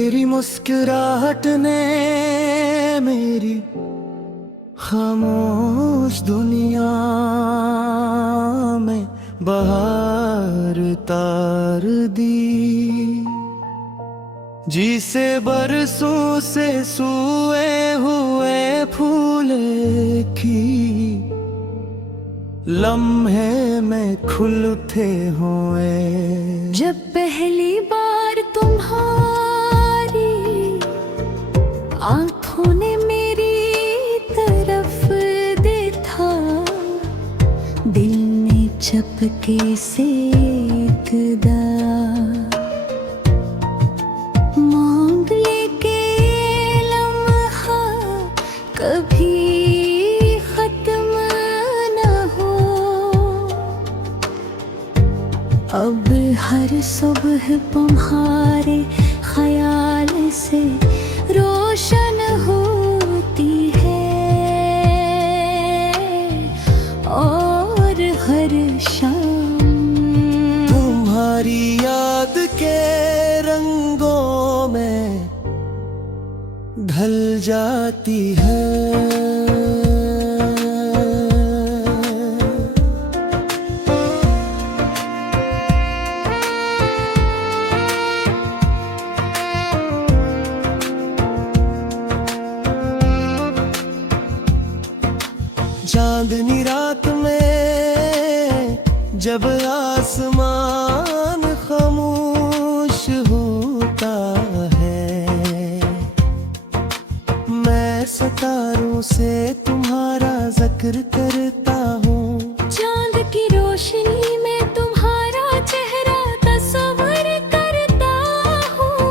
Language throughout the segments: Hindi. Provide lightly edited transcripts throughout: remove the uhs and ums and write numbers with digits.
तेरी मुस्कुराहट ने मेरी खामोश दुनिया में बहार तार दी। जिसे बरसों से सूए हुए फूल की लम्हे में खुल उठे हुए। जब पहली बार तुम्हारी आंखों ने मेरी तरफ देखा, दिल ने चपके से एकदा मांग लेके लम्हा कभी खत्म न हो। अब हर सुबह तुम्हारे ख्याल से रोशन होती है और हर शाम तुम्हारी याद के रंगों में ढल जाती है। चांदनी रात में जब आसमान खामोश होता है, मैं सितारों से तुम्हारा जिक्र करता हूँ। चांद की रोशनी में तुम्हारा चेहरा तस्वीर करता हूँ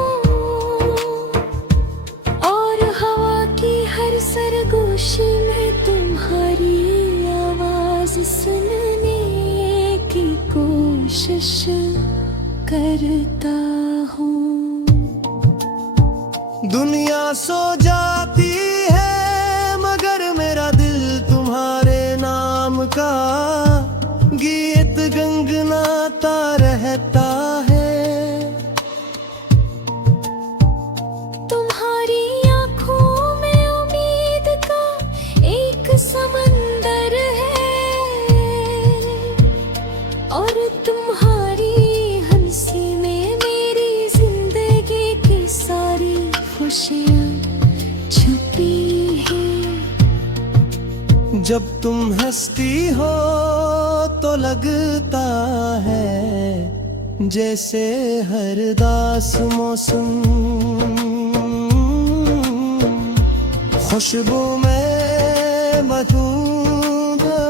और हवा की हर सरगोशी में तुम्हारी आवाज सुनने की कोशिश करता हूँ। दुनिया सो जाती है मगर मेरा दिल तुम्हारे नाम का गीत गुनगुनाता रहता है। तुम्हारी आंखों में उम्मीद का एक समंदर है और तुम्हारी हंसी में मेरी जिंदगी की सारी खुशियाँ छुपी हैं। जब तुम हंसती हो तो लगता है जैसे हर दास मौसम खुशबू में मधुआ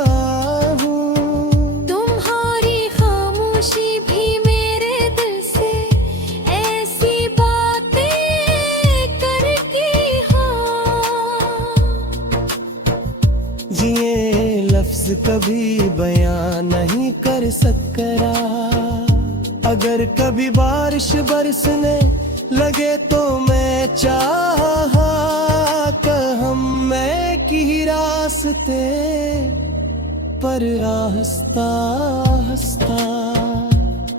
हूँ। तुम्हारी खामोशी भी मेरे दिल से ऐसी बातें करती हाँ। ये लफ्ज कभी बयां नहीं कर सकता। अगर कभी बारिश बरसने लगे तो मैं चाहा कहम मैं की रास्ते पर आहिस्ता आहिस्ता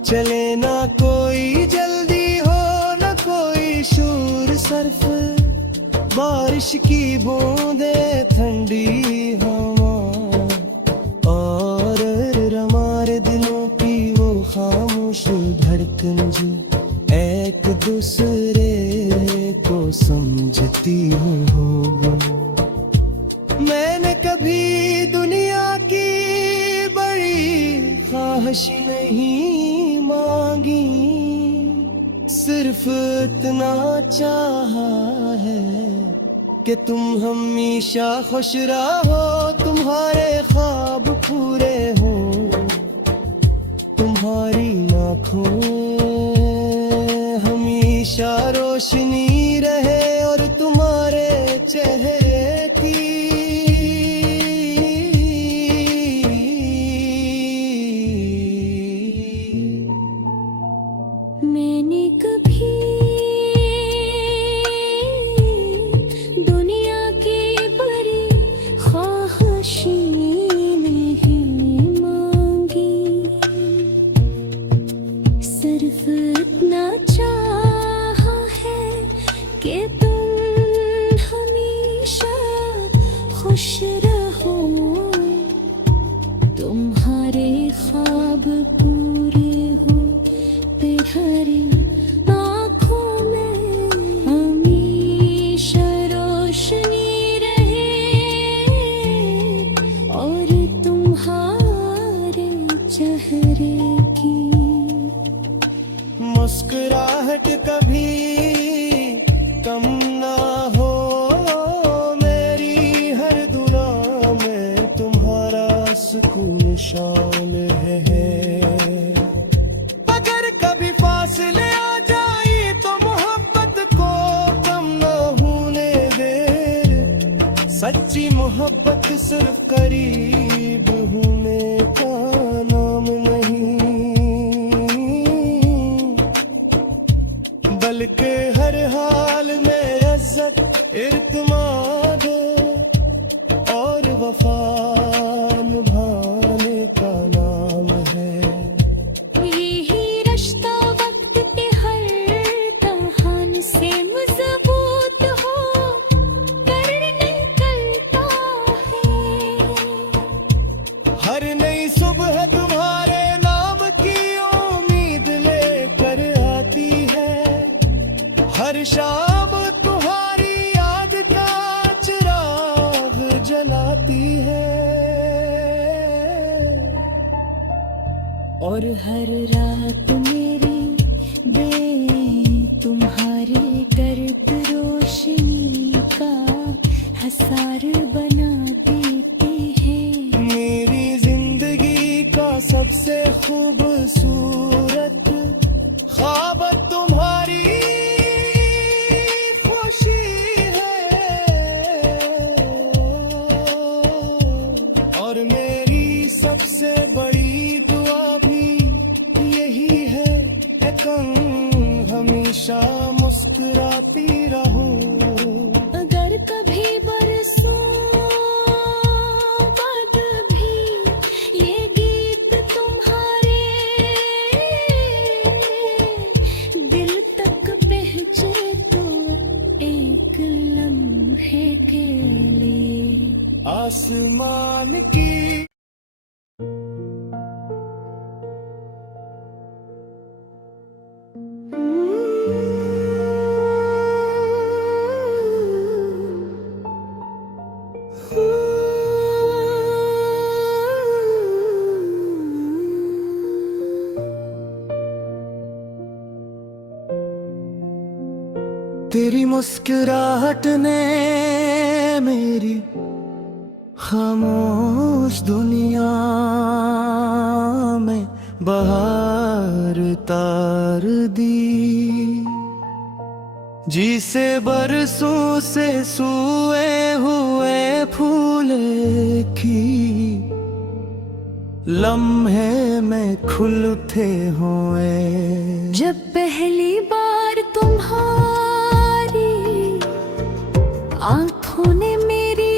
चले। ना कोई जल्दी हो ना कोई शोर सर्फ, बारिश की बूंदे ठंडी हवा और हमारे दिलों की वो खामोश धड़कन जो एक दूसरे को समझती हो। मैंने कभी दुनिया की बड़ी ख्वाहिश नहीं मांगी, सिर्फ इतना चाहा है कि तुम हमेशा खुश रहो, तुम्हारे ख्वाब पूरे हो, तुम्हारी आँखों हमेशा रोशनी रहे और तुम्हारे चेहरे की मैंने कभी दुनिया की बड़ी ख्वाहिशें नहीं मांगी, सिर्फ इतना चाहा है मुस्कुराहट कभी कम ना हो मेरी हर दुआ में तुम्हारा सुकून शामिल है। अगर कभी फासले आ जाए तो मोहब्बत को कम ना होने दे। सच्ची मोहब्बत सिर्फ करीब होने का नाम नहीं, बल्कि हर हाल में इज्जत इर्तिमाद और वफा निभाने का नाम है। यही रिश्ता वक्त के हर तूफान से मजबूत हो कर निकलता है। हर नई सुबह तुम्हारे नाम की उम्मीद लेकर आती है। हर शाम तुम्हारी याद का चिराग जलाती है। और हर रात मेरी तुम्हारी गर्द रोशनी का हसार बना देती है। मेरी जिंदगी का सबसे खूबसूरत ख्वाब तुम्हारी खुशी है। और मेरी सबसे बड़ी दुआ भी यही है कि हमेशा मुस्कुराती रहूं। अगर कभी बरसों बाद भी ये गीत तुम्हारे दिल तक पहुंचे तो एक लम्हे के लिए आसमान की तेरी मुस्कुराहट ने मेरी खामोश दुनिया में बहार तार दी। जिसे बरसों से सूए हुए फूल की लम्हे में खुल उठे हुए। जब पहली बार तुम्हारी आंखों ने मेरी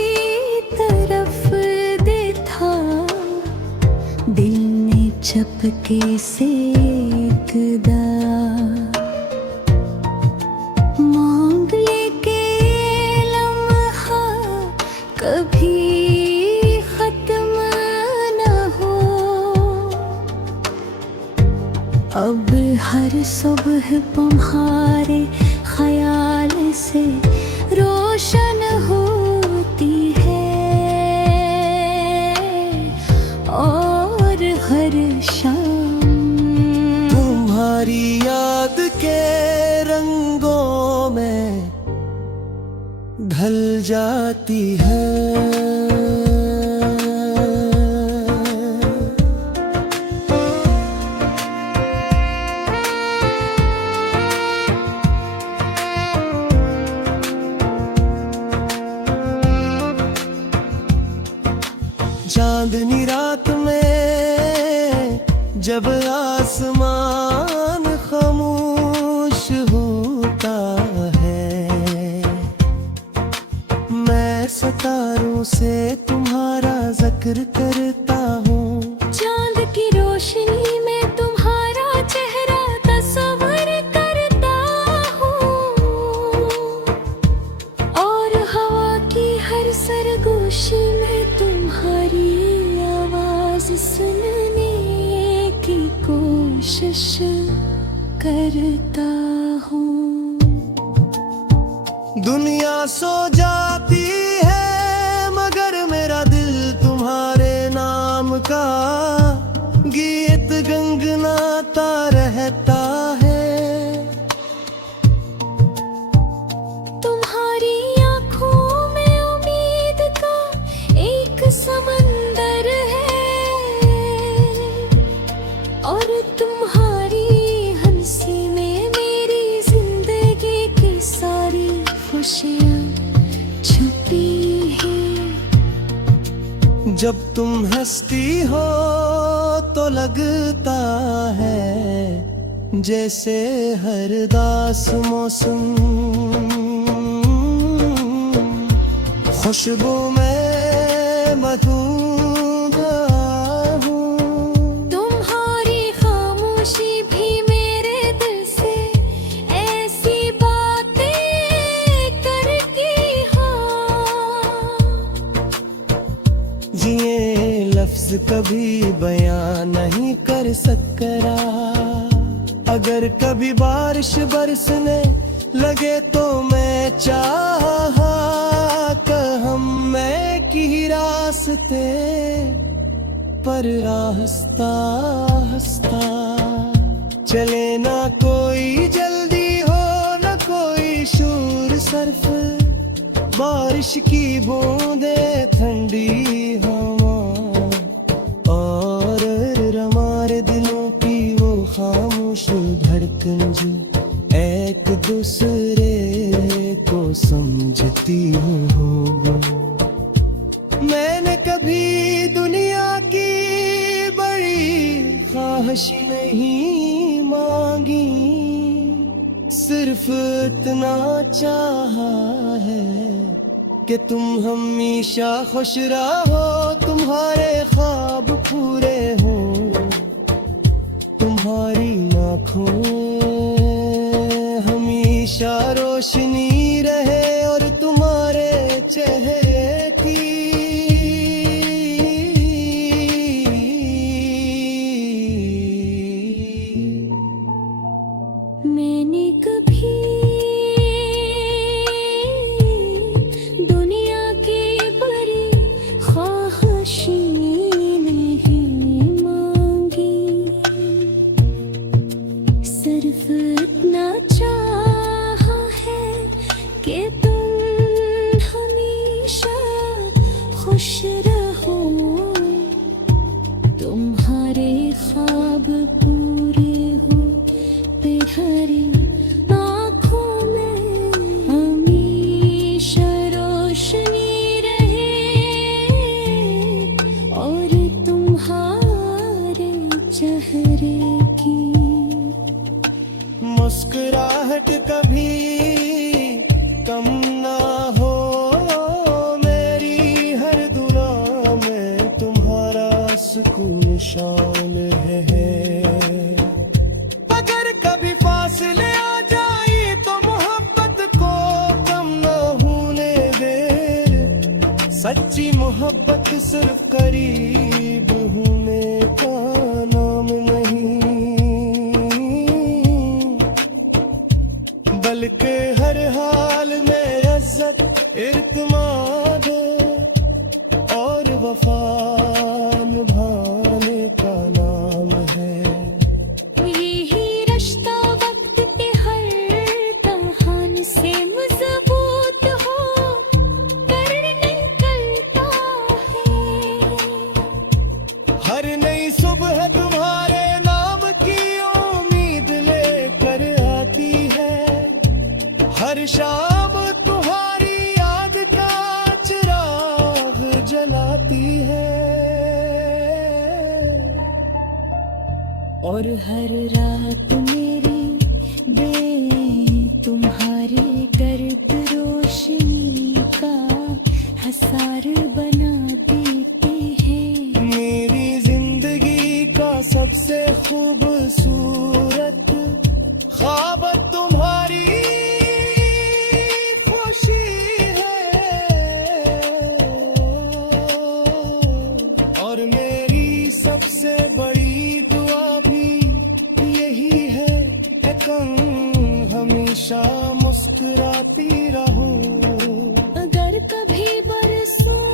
तरफ देखा, दिल ने चपके से एकदा मांग लेके लम्हा कभी खत्म न हो। अब हर सुबह तुम्हारे ख्याल से रोशन होती है। और हर शाम तुम्हारी याद के रंगों में ढल जाती है। चांदनी रात में जब आसमान खामोश होता है, मैं सितारों से तुम्हारा जिक्र करता हूँ। चांद की रोशनी में तुम्हारा चेहरा तस्वीर करता हूँ। और हवा की हर सरगोशी में तुम्हारी आवाज सुनने की कोशिश करता हूँ। दुनिया सो जाती है मगर मेरा दिल तुम्हारे नाम का गीत गंगनाता रहता है। जब तुम हंसती हो तो लगता है जैसे हर दास मौसम खुशबू में मधुरा हूँ। तुम्हारी खामोशी भी मेरे दिल से ऐसी बातें करती हाँ। ये लफ्ज कभी बयां नहीं कर सकता। अगर कभी बारिश बरसने लगे तो मैं चाहा कहम मैं की रास्ते पर आहिस्ता आहिस्ता चले, ना कोई जल्दी हो ना कोई शोर सर्फ बारिश की बूंदे ठंडी हवा और हमारे दिलों की वो खामोश धड़कन जो एक दूसरे को समझती हो। मैंने कभी दुनिया की बड़ी ख्वाहिश नहीं मांगी, सिर्फ इतना चाहा है कि तुम हमेशा खुश रहो, तुम्हारे ख्वाब पूरे हो, तुम्हारी आँखों हमेशा रोशनी रहे और तुम्हारे चेहरे की मैंने कभी दुनिया की बड़ी ख्वाहिशें नहीं मांगी, सिर्फ इतना चाहा है कि तुम हमेशा खुश रहो, तुम्हारे ख्वाब पूरे हो, तुम्हारी आँखों में हमेशा रोशनी रहे और तुम्हारे चेहरे की मुस्कुराहट कभी कम ना हो, मेरी हर दुआ में तुम्हारा सुकून शामिल है। अगर कभी फासले आ जाए तो मोहब्बत को कम ना होने दे, सच्ची मोहब्बत सिर्फ करीब होने का नाम नहीं, बल्कि हर हाल में इज्जत इर्तिमाद और वफा निभाने का नाम है। यही रिश्ता वक्त के हर तूफान से मजबूत हो कर निकलता है। हर नई सुबह तुम्हारे नाम की उम्मीद लेकर आती है, हर शाम तुम्हारी याद का चिराग जलाती है और हर रात मेरी तुम्हारी गर्द रोशनी का हसार बना देती है। मेरी जिंदगी का सबसे खूबसूरत ख्वाब तुम्हारी खुशी है और मेरी सबसे बड़ी दुआ भी यही है कि तुम हमेशा मुस्कुराती रहो। अगर कभी बरसों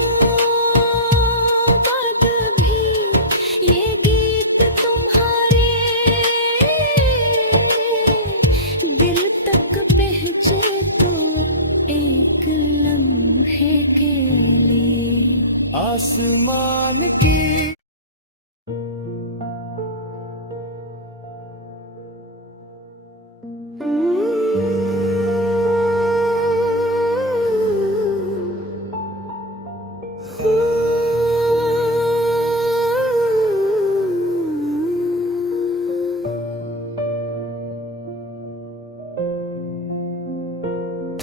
बाद भी ये गीत तुम्हारे दिल तक पहुंचे तो एक लम्हे के लिए आसमान की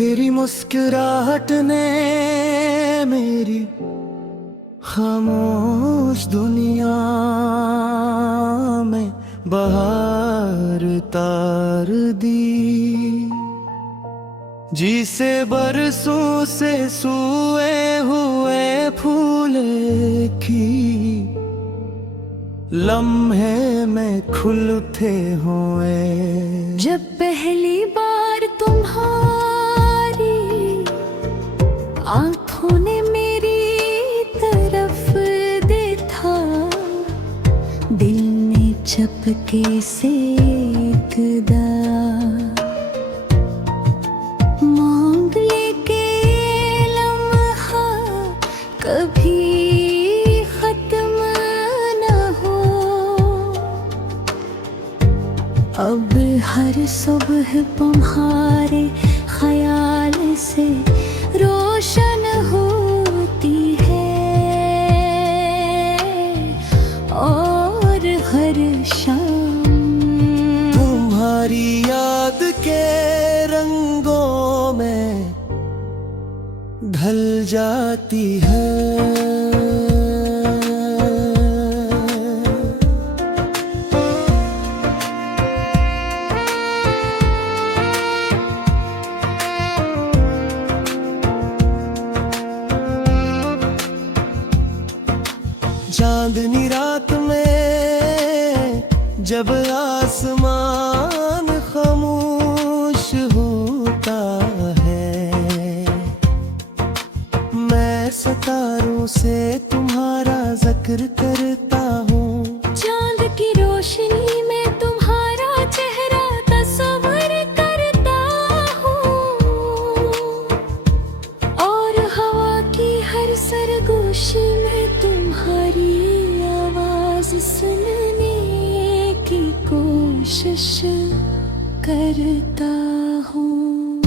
तेरी मुस्कुराहट ने मेरी खामोश दुनिया में बहार तार दी। जिसे बरसों से सोए हुए फूल की लम्हे में खुल उठे हुए। जब पहली बार तुम्हारी आंखों ने मेरी तरफ देखा, दिल ने चपके से एकदा मांग लेके लम्हा कभी खत्म न हो। अब हर सुबह तुम्हारे ख्याल से रोशन होती है और हर शाम तुम्हारी याद के रंगों में ढल जाती है। चांदनी रात में जब आसमान खामोश होता है, मैं सितारों से तुम्हारा जिक्र करता हूँ। चांद की रोशनी में तुम्हारा चेहरा तस्वीर करता हूँ और हवा की हर सरगोशी में तुम्हारी आवाज सुनने की कोशिश करता हूँ।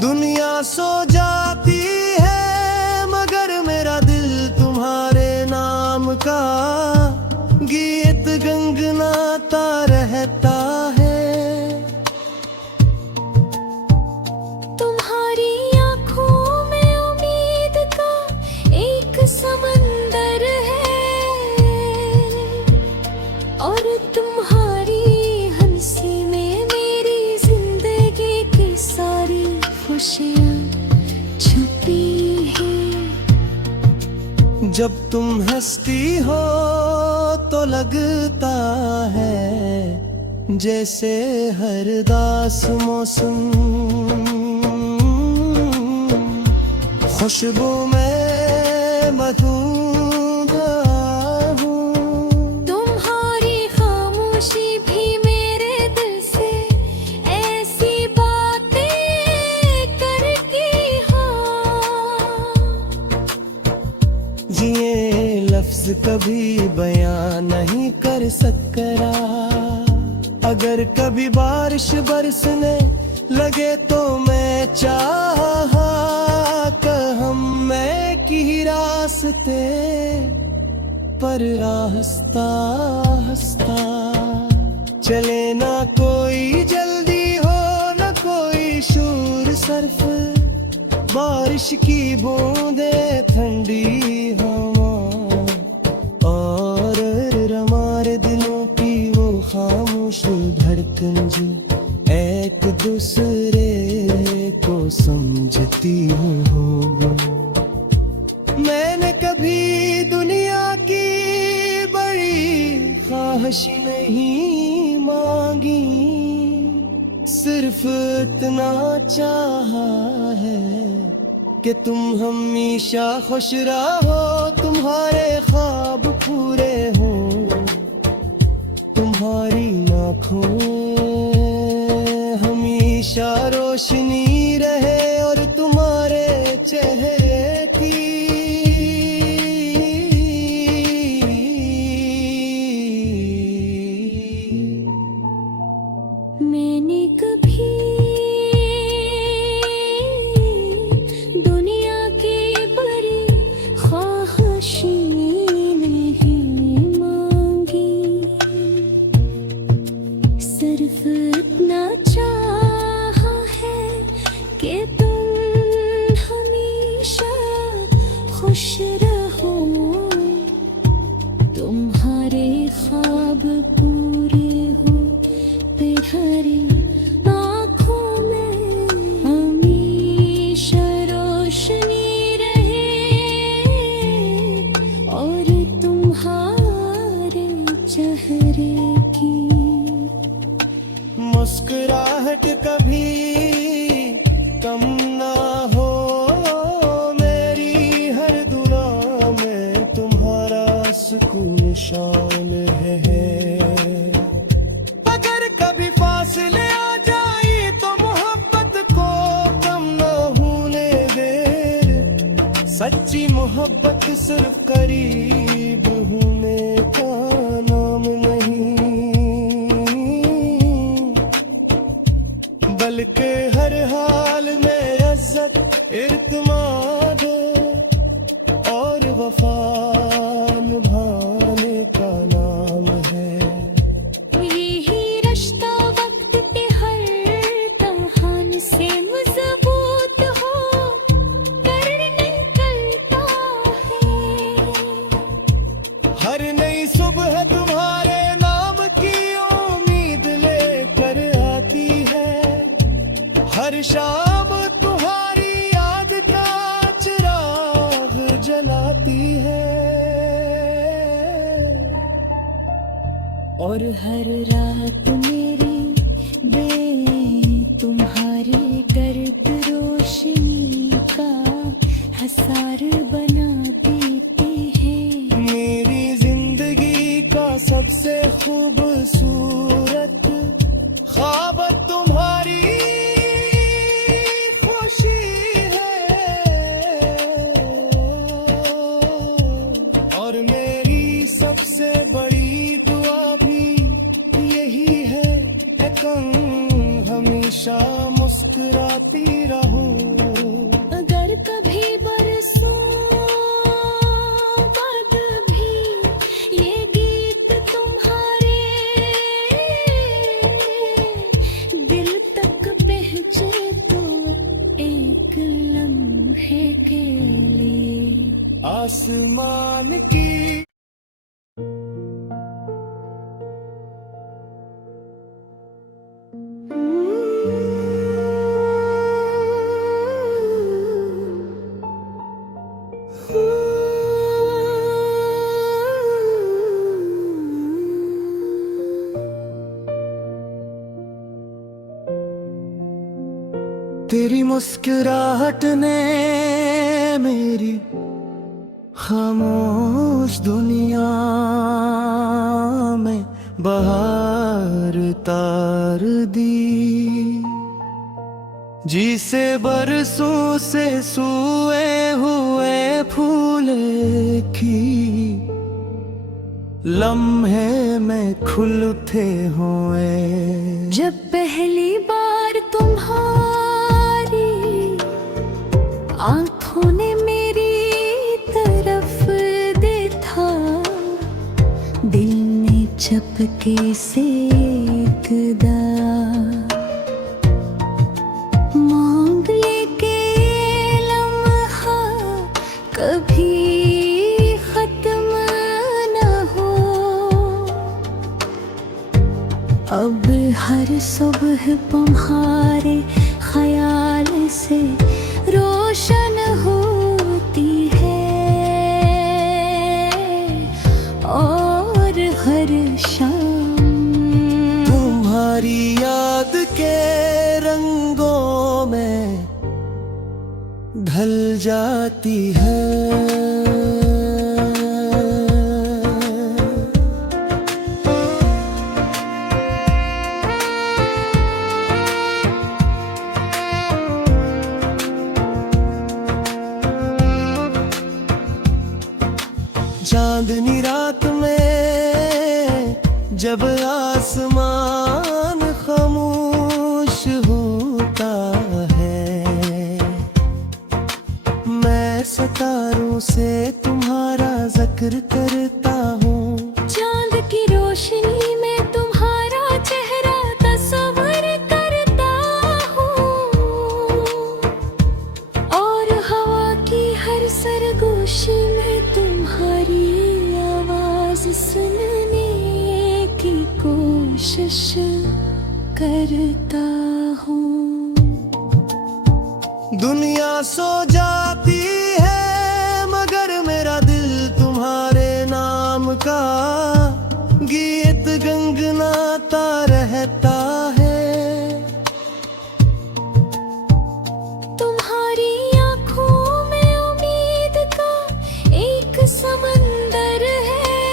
दुनिया सो जाती है मगर मेरा दिल तुम्हारे नाम का गीत गुनगुनाता रहता है। तुम्हारी आंखों में उम्मीद का एक समंदर है और तुम्हारी हंसी में मेरी जिंदगी की सारी खुशियाँ छुपी हैं। जब तुम हंसती हो तो लगता है जैसे हर दास मौसम खुशबू में मधुरा हूँ। तुम्हारी खामोशी भी मेरे दिल से ऐसी बातें करती हाँ। जिए लफ्ज कभी बयां नहीं कर सकता। अगर कभी बारिश बरसने लगे तो मैं चाहा कहम मैं की रास्ते पर आहिस्ता आहिस्ता चले। ना कोई जल्दी हो ना कोई शोर सर्फ, बारिश की बूंदे ठंडी हवा और हमारे दिलों की वो खामोश धड़कन जो एक दूसरे को समझती हो। मैंने कभी दुनिया की बड़ी ख्वाहिश नहीं मांगी, सिर्फ इतना चाहा है कि तुम हमेशा खुश रहो, तुम्हारे ख्वाब पूरे हो, तुम्हारी आँखों हमेशा रोशनी रहे और तुम्हारे चेहरे की मैंने कभी दुनिया की बड़ी ख्वाहिशें नहीं मांगी, सिर्फ इतना चाहा है सुकून शामिल है। अगर कभी फासले आ जाए तो मोहब्बत को कम न होने दे। सच्ची मोहब्बत सिर्फ करीब होने का नाम नहीं, बल्कि हर हाल में इज्जत, इर्तिमाद और वफा निभाने का नाम है। यही रिश्ता वक्त पे हर तूफान से मजबूत हो कर निकलता है। हर नई सुबह तुम्हारे नाम की उम्मीद लेकर आती है। हर शाम तुम्हारी याद का चिराग जलाती है। और हर रात मेरी तुम्हारी गर्द रोशनी का हसार बना देती है। मेरी जिंदगी का सबसे खूबसूरत ख्वाब तुम्हारी खुशी है। और मेरी सबसे बड़ी दुआ भी यही है कि हमेशा मुस्कुराती रहूं। अगर कभी बरसों बाद भी ये गीत तुम्हारे दिल तक पहुंचे तो एक लम्हे के लिए आसमान की तेरी मुस्कुराहट ने मेरी खामोश दुनिया में बहार तार दी। जिसे बरसों से सूए हुए फूल की लम्हे में खुल उठे हुए। जब पहली बार तुम्हारी आंखों ने मेरी तरफ देखा, दिल ने चपके से एकदा मांग लेके लम्हा कभी खत्म न हो। अब हर सुबह तुम्हारे ख्याल से रोशन होती है। और हर शाम तुम्हारी याद के रंगों में ढल जाती है। चांदनी रात में जब आसमान खामोश होता है, मैं सितारों से तुम्हारा जिक्र करता हूँ। चांद की रोशनी में तुम्हारा चेहरा तस्वीर करता हूँ। और हवा की हर सरगोशी में तुम्हारी आवाज सुनने की कोशिश करता हूँ। दुनिया सो जाती है मगर मेरा दिल तुम्हारे नाम का गीत गुनगुनाता रहता है। तुम्हारी आंखों में उम्मीद का एक समंदर है।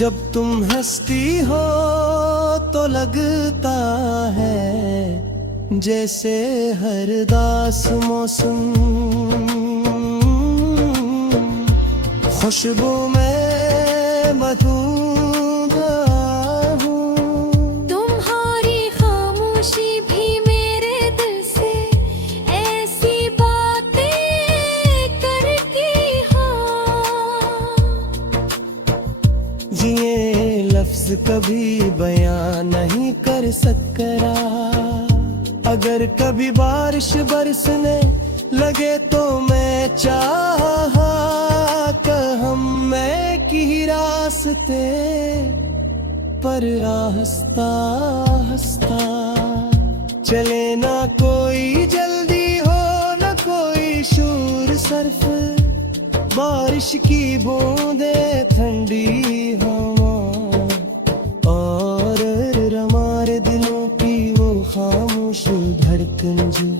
जब तुम हंसती हो तो लगता है जैसे हर दास मौसम खुशबू में मधुआ हूँ। तुम्हारी खामोशी भी मेरे दिल से ऐसी बातें करती हो। जिए लफ्ज कभी बयां नहीं कर सकता। अगर कभी बारिश बरसने लगे तो मैं चाहा कहम मैं की रास्ते पर आहिस्ता आहिस्ता चले, ना कोई जल्दी हो ना कोई शोर सर्फ। बारिश की बूंदे ठंडी हवा और हमारे दिलों की वो खामोश धड़कन जो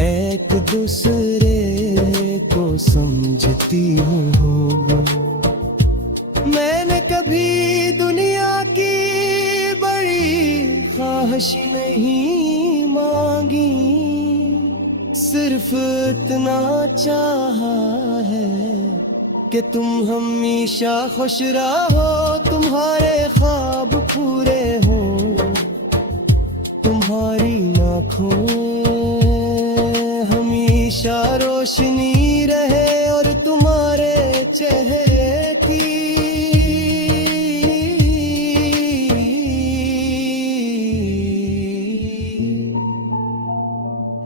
एक दूसरे को समझती हो। मैंने कभी दुनिया की बड़ी ख्वाहिश नहीं मांगी, सिर्फ इतना चाहा है कि तुम हमेशा खुश रहो, तुम्हारे ख्वाब पूरे हो, तुम्हारी आँखों हमेशा रोशनी रहे और तुम्हारे चेहरे की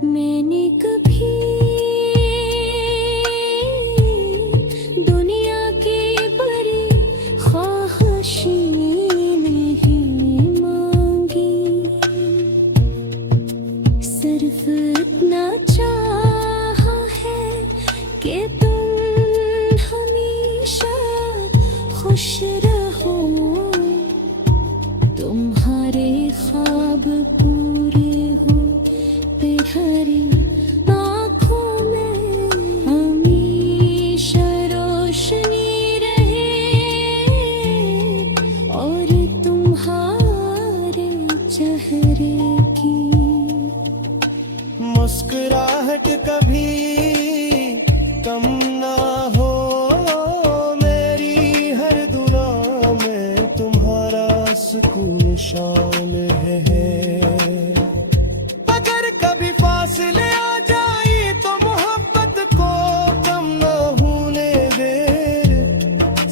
मैंने कभी दुनिया की बड़ी ख्वाहिशें नहीं मांगी, सिर्फ इतना चाहा है कि तुम हमेशा खुश रहो, तुम्हारे ख्वाब पूरे हो, तुम्हारी आँखों में हमेशा रोशनी रहे और तुम्हारे चेहरे की मुस्कुराहट कभी कम ना हो मेरी, हर दुआ में तुम्हारा सुकून शामिल है। अगर कभी फासले आ जाए तो मोहब्बत को कम ना होने दे,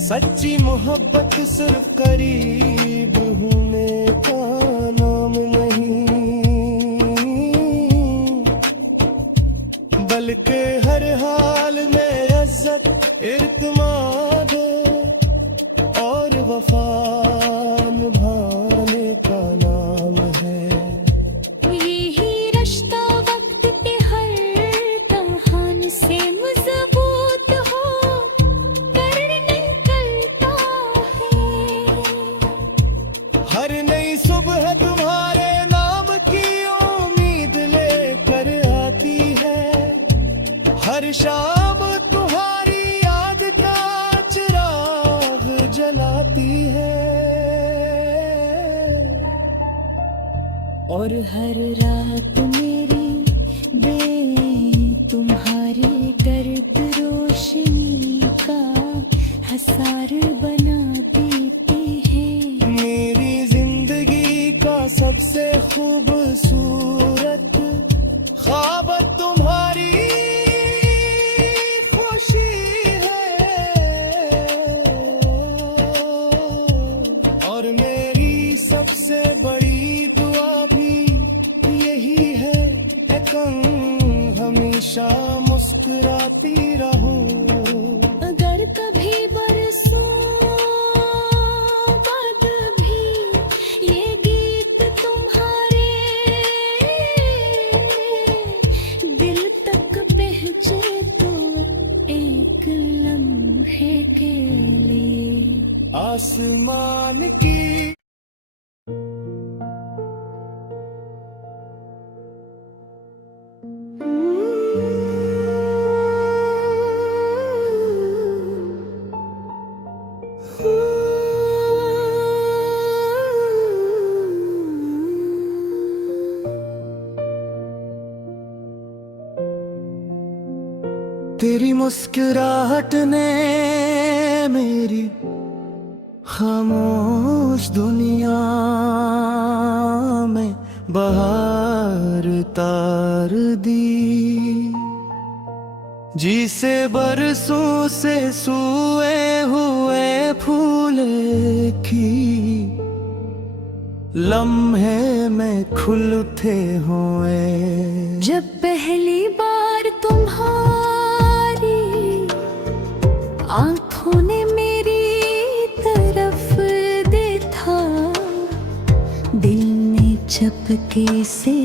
सच्ची मोहब्बत सिर्फ करीब होने का नाम नहीं, बल्कि हर हाल में इज्जत इर्तिमाद और वफा निभाने का नाम है। यही रिश्ता वक्त पे हर कहानी से मजबूत हो कर निकलता है। हर नई सुबह तुम्हारे नाम की उम्मीद लेकर आती है, हर शाम तुम्हारी याद का चिराग जलाती है और हर रात मेरी तुम्हारी गर्द रोशनी का हसार बना देती है। मेरी जिंदगी का सबसे खूबसूरत ख्वाब तुम्हारी खुशी है और मेरी सबसे बड़ी दुआ भी यही है कि तुम हमेशा मुस्कुराती रहो। अगर कभी बरसों बाद भी ये गीत तुम्हारे दिल तक पहुंचे तो एक लम्हे के लिए आसमान की तेरी मुस्कुराहट ने मेरी खामोश दुनिया में बहार तार दी। जिसे बरसों से सूए हुए फूल की लम्हे में खुलते हुए। जब पहली बार तुम्हारी आंखों ने मेरी तरफ देखा, दिल ने चपके से